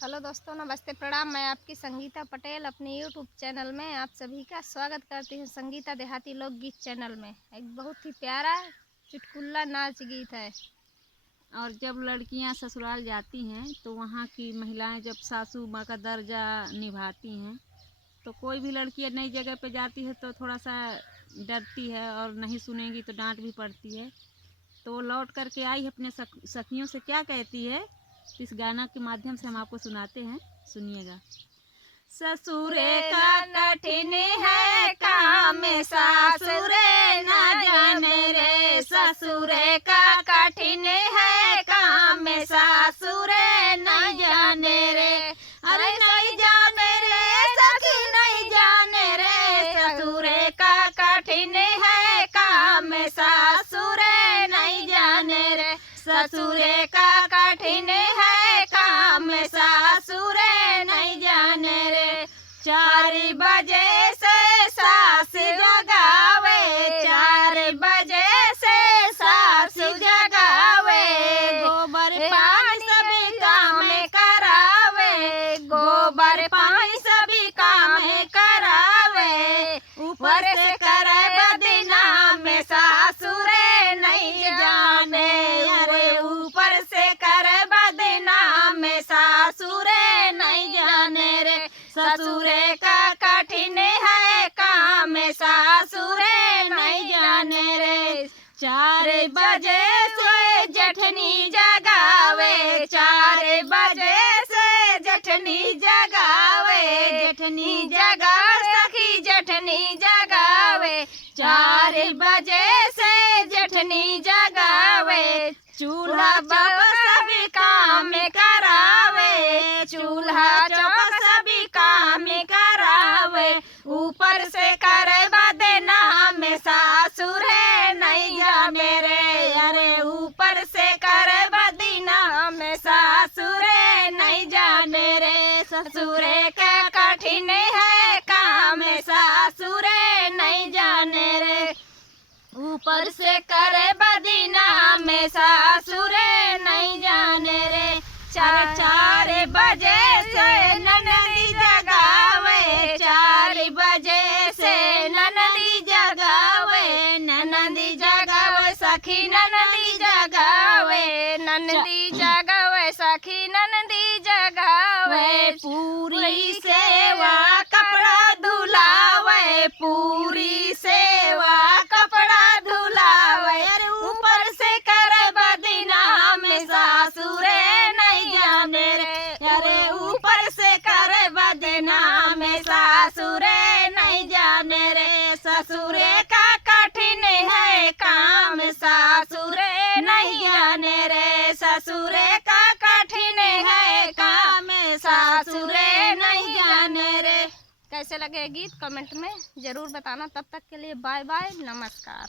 Hello दोस्तों, नमस्ते, प्रणाम। मैं आपकी संगीता पटेल अपने यूट्यूब चैनल में आप सभी का स्वागत करती हूँ। संगीता देहाती लोकगीत चैनल में एक बहुत ही प्यारा चुटकुला नाच गीत है। और जब लड़कियां ससुराल जाती हैं तो वहाँ की महिलाएं जब सासू माँ का दर्जा निभाती हैं, तो कोई भी लड़की नई जगह पे जाती है तो थोड़ा सा डरती है और नहीं सुनेगी तो डांट भी पड़ती है। तो वो लौट करके आई अपने सखियों से क्या कहती है, इस गाना के माध्यम से हम आपको सुनाते हैं, सुनिएगा। ससुरे का कठिन है काम, सासुरे न जाने रे। ससुरे का कठिन है काम, सासुरे न जाने रे। अरे नहीं जाने रे सखी, नहीं जाने रे। ससुरे का कठिन है काम, सासुरे नहीं जाने रे। ससुरे का कठिन है काम, सासुरे नहीं जाने रे। 4 बजे से सास जगावे, 4 बजे से सास जगावे। गोबर पानी सभी काम करावे, गोबर पानी सभी काम करावे। ऊपर से करे बदनाम, सासुरे नहीं जाने। अरे ऊपर से करे बदनाम, सासुरे नहीं जाने रे। ससुरे का कठिन है काम, सासुरे नहीं जाने रे। 4 बजे से जठनी जगावे, 4 बजे से जठनी जगावे। जठनी जगावे सखी, जठनी जगावे। 4 बजे से जठनी जगावे। चूल्हा चौका सभी काम करावे, चूल्हा चौका सभी काम करावे। ऊपर से करे बदनाम, सासुरे नहीं जाने रे। अरे ऊपर से करे बदनाम, सासुरे नहीं जाने रे। ससुरे का कठिन है काम, सासुरे नहीं जाने रे। ऊपर से करे बदनाम, सासुरे नहीं जाने रे। 4 बजे से ननदी जगावे, 4 बजे से ननदी जगावे। ननदी जगावे सखी, ननदी जगावे। ननदी जगावे सखी, ननदी जगावे। पूरी सेवा कपड़ा धुलावे, पूरी सेवा कपड़ा धुलावे। अरे ऊपर से करे बदनाम, सासुरे नहीं जाने रे। अरे ऊपर से करे बदनाम, सासुरे नहीं जाने रे। ससुरे का कठिन है काम, सासुरे नहीं जाने रे। ससुरे का कठिन है काम, सासुरे नहीं जाने रे। कैसे लगे गीत कमेंट में ज़रूर बताना। तब तक के लिए बाय बाय, नमस्कार।